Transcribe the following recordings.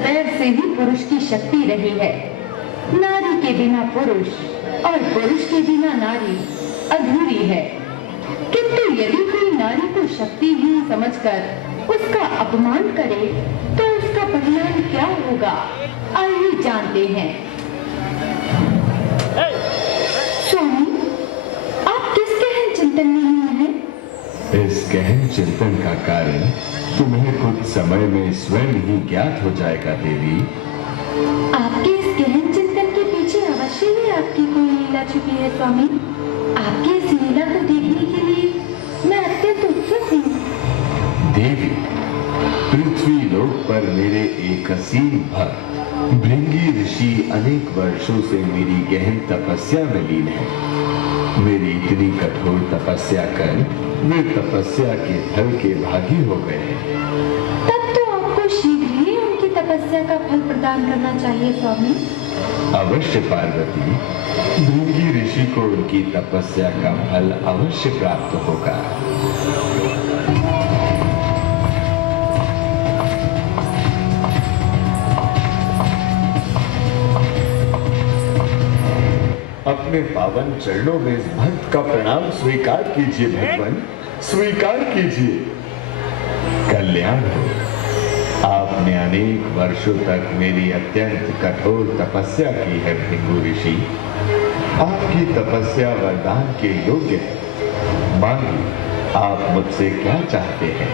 सदैव से ही पुरुष की शक्ति रही है। नारी के बिना पुरुष और पुरुष के बिना नारी अधूरी है। किंतु यदि कोई नारी को शक्तिहीन समझकर उसका अपमान करे तो उसका परिणाम क्या होगा, आइए जानते हैं। स्वामी, आप किस गहन चिंतन में हैं? इस गहन चिंतन का कारण तुम्हें कुछ समय में स्वयं ही ज्ञात हो जाएगा देवी। आपके इस गहन चिंतन के पीछे अवश्य ही आपकी कोई लीला छुपी है स्वामी। आपकी इस लीला को देखने के लिए मैं अत्यंत उत्सुक हूँ। देवी, पृथ्वी लोक पर मेरे एक असीम भक्त भृंगी ऋषि अनेक वर्षों से मेरी गहन तपस्या में लीन है। मेरी इतनी कठोर तपस्या कर वे तपस्या के फल के भागी हो गए हैं। तब तो आपको शीघ्र ही उनकी तपस्या का फल प्रदान करना चाहिए स्वामी। अवश्य पार्वती, भृंगी ऋषि को उनकी तपस्या का फल अवश्य प्राप्त होगा। अपने पावन चरणों में इस भक्त का प्रणाम स्वीकार कीजिए भगवान, स्वीकार कीजिए। कल्याण हो। आपने अनेक वर्षों तक मेरी अत्यंत कठोर तपस्या की है भृंगु ऋषि। आपकी तपस्या वरदान के योग्य है। मानिए, आप मुझसे क्या चाहते हैं?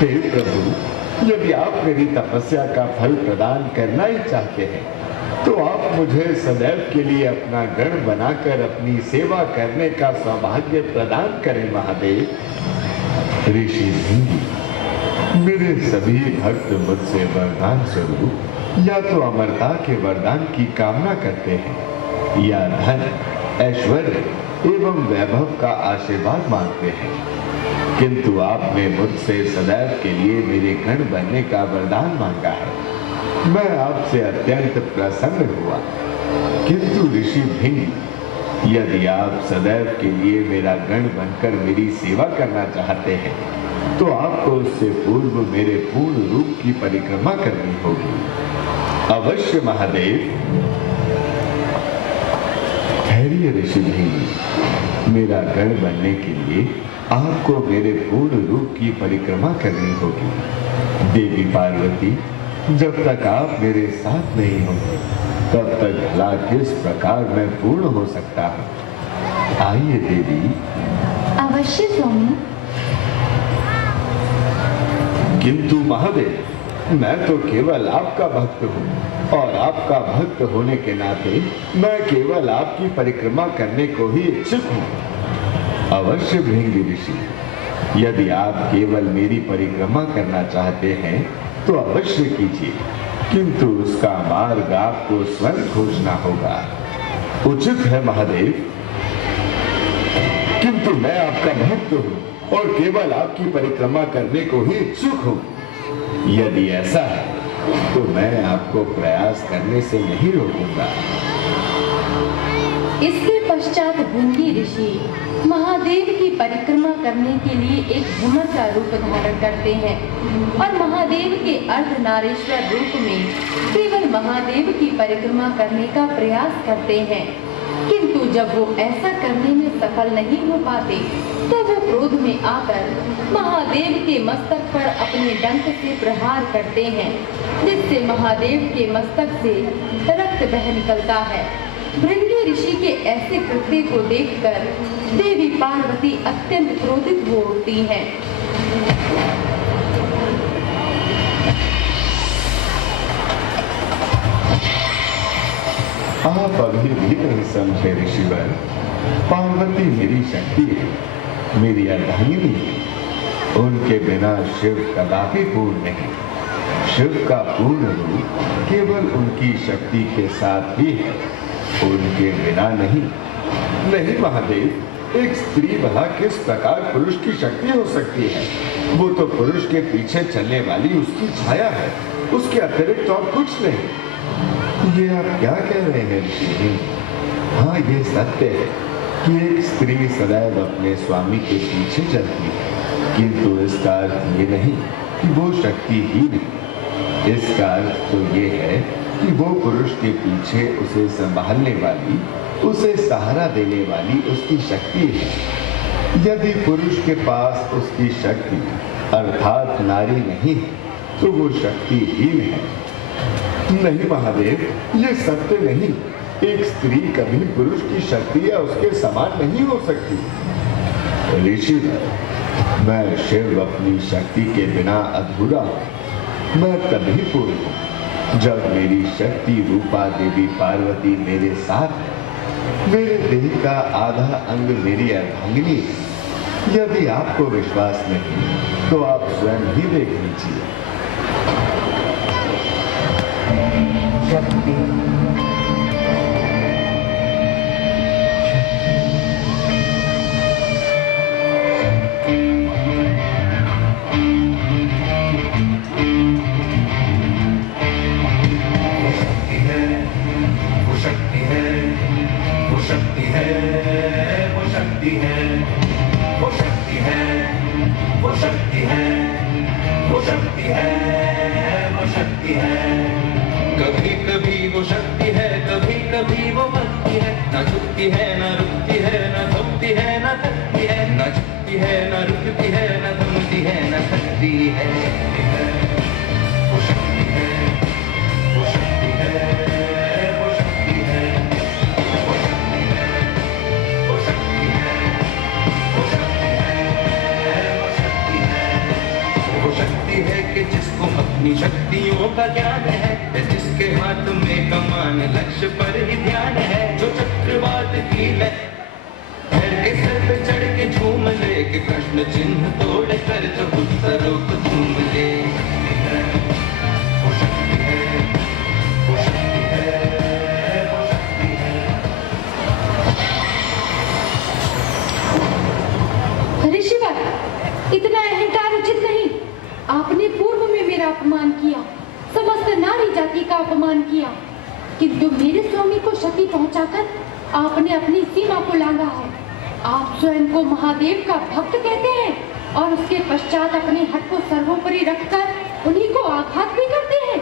हे प्रभु, यदि आप मेरी तपस्या का फल प्रदान करना ही चाहते हैं तो आप मुझे सदैव के लिए अपना गण बनाकर अपनी सेवा करने का सौभाग्य प्रदान करें महादेव। ऋषि भृंगी, मेरे सभी भक्त मुझसे वरदान स्वरूप या तो अमरता के वरदान की कामना करते हैं या धन, ऐश्वर्य एवं वैभव का आशीर्वाद मांगते हैं, किंतु आपने मुझसे सदैव के लिए मेरे गण बनने का वरदान मांगा है। मैं आपसे अत्यंत प्रसन्न हुआ। किंतु ऋषि भृंगी, यदि आप सदैव के लिए मेरा गण बनकर मेरी सेवा करना चाहते हैं तो आपको उससे पूर्व मेरे पूर्ण रूप की परिक्रमा करनी होगी। अवश्य महादेव। ठहरिए ऋषि भृंगी, मेरा गण बनने के लिए आपको मेरे पूर्ण रूप की परिक्रमा करनी होगी। देवी पार्वती, जब तक आप मेरे साथ नहीं होंगे तब तक भला किस प्रकार मैं पूर्ण हो सकता हूँ? आइए देवी। अवश्य स्वामी। किंतु महादेव, मैं तो केवल आपका भक्त हूँ और आपका भक्त होने के नाते मैं केवल आपकी परिक्रमा करने को ही इच्छुक हूँ। अवश्य भृंगी ऋषि, यदि आप केवल मेरी परिक्रमा करना चाहते हैं तो अवश्य कीजिए, किंतु उसका मार्ग आपको स्वयं खोजना होगा। उचित है महादेव, किंतु मैं आपका भक्त हूँ और केवल आपकी परिक्रमा करने को ही इच्छुक हूँ। यदि ऐसा है तो मैं आपको प्रयास करने से नहीं रोकूंगा। इसके पश्चात भृंगी ऋषि महादेव की परिक्रमा करने के लिए एक भ्रमर का रूप धारण करते हैं और महादेव के अर्धनारीश्वर रूप में केवल महादेव की परिक्रमा करने का प्रयास करते हैं। किंतु जब वो ऐसा करने में सफल नहीं हो पाते तो वो क्रोध में आकर महादेव के मस्तक पर अपने डंक से प्रहार करते हैं, जिससे महादेव के मस्तक से रक्त बह निकलता है। भृंगी ऋषि के ऐसे कृत्य को देखकर देवी पार्वती अत्यंत क्रोधित हो उठती हैं। आप अभी भी नहीं समझे ऋषिवर। पार्वती मेरी शक्ति है, मेरी अर्धांगिनी है। उनके बिना शिव कदापि पूर्ण नहीं। शिव का पूर्ण रूप केवल उनकी शक्ति के साथ ही है, उनके बिना नहीं। नहीं महादेव, एक स्त्री भला किस प्रकार पुरुष की शक्ति हो सकती है? वो तो पुरुष के पीछे चलने वाली उसकी छाया है, उसके अतिरिक्त और कुछ नहीं। ये आप क्या कह रहे हैं ऋषि? हाँ, ये सत्य है कि एक स्त्री सदैव अपने स्वामी के पीछे चलती है, किंतु इसका अर्थ ये नहीं कि वो शक्तिहीन है। इसका अर्थ तो ये है कि वो पुरुष के पीछे उसे संभालने वाली, उसे सहारा देने वाली उसकी शक्ति है। यदि पुरुष के पास उसकी शक्ति अर्थात नारी नहीं है तो वो शक्तिहीन है। नहीं महादेव, ये सत्य नहीं। एक स्त्री कभी पुरुष की शक्ति या उसके समान नहीं हो सकती। ऋषि, मैं शिव अपनी शक्ति के बिना अधूरा हूं। मैं तभी पूर्ण हूं जब मेरी शक्ति रूपा देवी पार्वती मेरे साथ है। मेरे देह का आधा अंग मेरी अर्धांगिनी है। यदि आपको विश्वास नहीं तो आप स्वयं ही देख लीजिए। शक्ति कभी कभी वो शक्ति है, कभी कभी वो भक्ति है। न झुकती है, न रुकती है, न थमती है, न थकती है। न झुकती है, न रुकती है, न थमती है, न थकती है। वो शक्ति है, वो शक्ति है, वो शक्ति है, वो शक्ति है, वो शक्ति है, वो शक्ति है, वो शक्ति है। वो शक्ति है कि जिसको अपनी शक्तियों का ज्ञान है, जिसके हाथ में कमान लक्ष्य पर ही ध्यान है। जो चक्रवात की लहर के सर पे चढ़ के झूम ले, कि प्रश्न चिन्ह तोड़ कर जो उत्तरों को झूम ले। वो शक्ति है, वो शक्ति है, वो शक्ति है। ऋषिवर, इतना अहंकार उचित नहीं। आपने पूर्व में मेरा अपमान किया, समस्त नारी जाति का अपमान किया, किंतु मेरे स्वामी को क्षति पहुंचाकर आपने अपनी सीमा को लांघा है। आप स्वयं को महादेव का भक्त कहते हैं और उसके पश्चात अपने हट को सर्वोपरि रखकर उन्हीं को आघात भी करते हैं।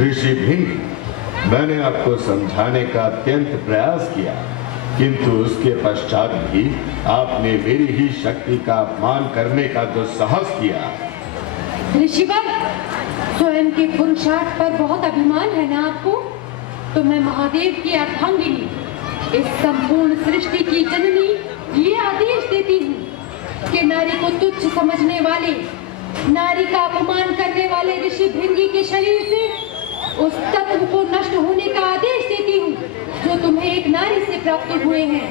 ऋषि भिंग, मैंने आपको समझाने का अत्यंत प्रयास किया, किंतु उसके पश्चात भी आपने मेरी ही शक्ति का अपमान करने का दुस्साहस किया। ऋषिवर, स्वयं के पुरुषार्थ पर बहुत अभिमान है ना आपको? तो मैं महादेव की अर्धांगिनी, इस संपूर्ण सृष्टि की जननी, ये आदेश देती हूँ कि नारी को तुच्छ समझने वाले, नारी का अपमान करने वाले ऋषि भृंगी के शरीर से उस तत्व को नष्ट होने का आदेश देती हूँ जो तुम्हें एक नारी से प्राप्त हुए हैं।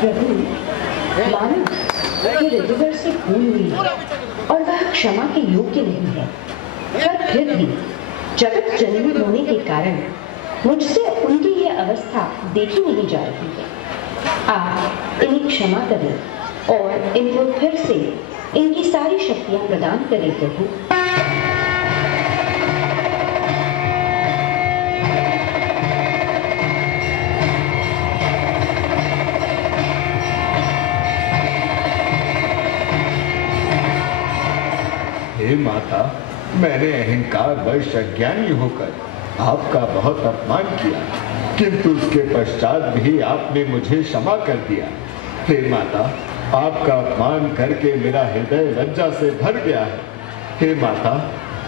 प्रभु, मानो कि ऋतुवर से भूल हुई है और वह क्षमा के योग्य नहीं है, पर फिर भी जगत जननी होने के कारण मुझसे उनकी यह अवस्था देखी नहीं जा रही है। आप इन्हें क्षमा करें और इनको फिर से इनकी सारी शक्तियां प्रदान करें प्रभु। हे माता, मैंने अहंकार वश अज्ञानी होकर आपका बहुत अपमान किया, किंतु उसके पश्चात भी आपने मुझे क्षमा कर दिया। हे माता, आपका अपमान करके मेरा हृदय लज्जा से भर गया है। हे माता,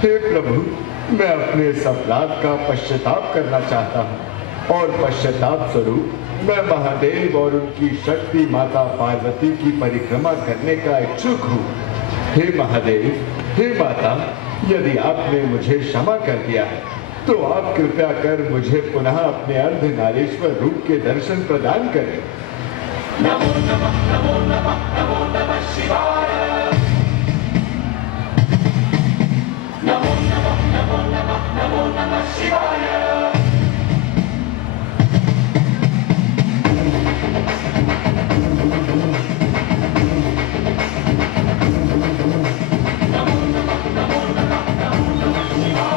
हे प्रभु, मैं अपने इस अपराध का पश्चाताप करना चाहता हूँ और पश्चाताप स्वरूप मैं महादेव और उनकी शक्ति माता पार्वती की परिक्रमा करने का इच्छुक हूँ। हे महादेव, हे माता, यदि आपने मुझे क्षमा कर दिया है तो आप कृपया कर मुझे पुनः अपने अर्धनारीश्वर रूप के दर्शन प्रदान करें। नमो नमः, नमो नमः, नमो नमः शिवाय। नमो नमः, नमो नमः, नमो नमः शिवाय। नमो नमः, नमो नमः, नमो नमः शिवाय।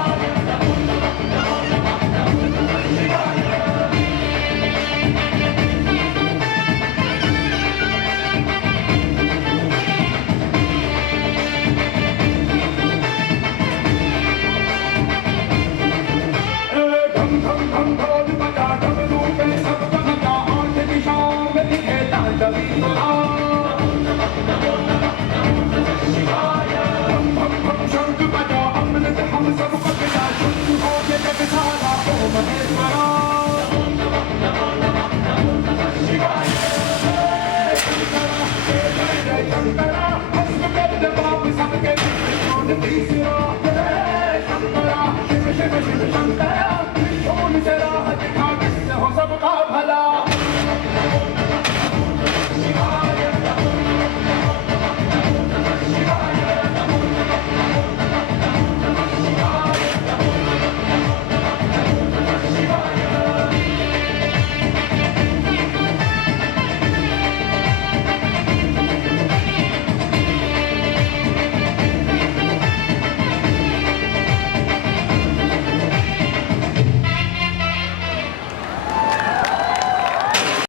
शंकर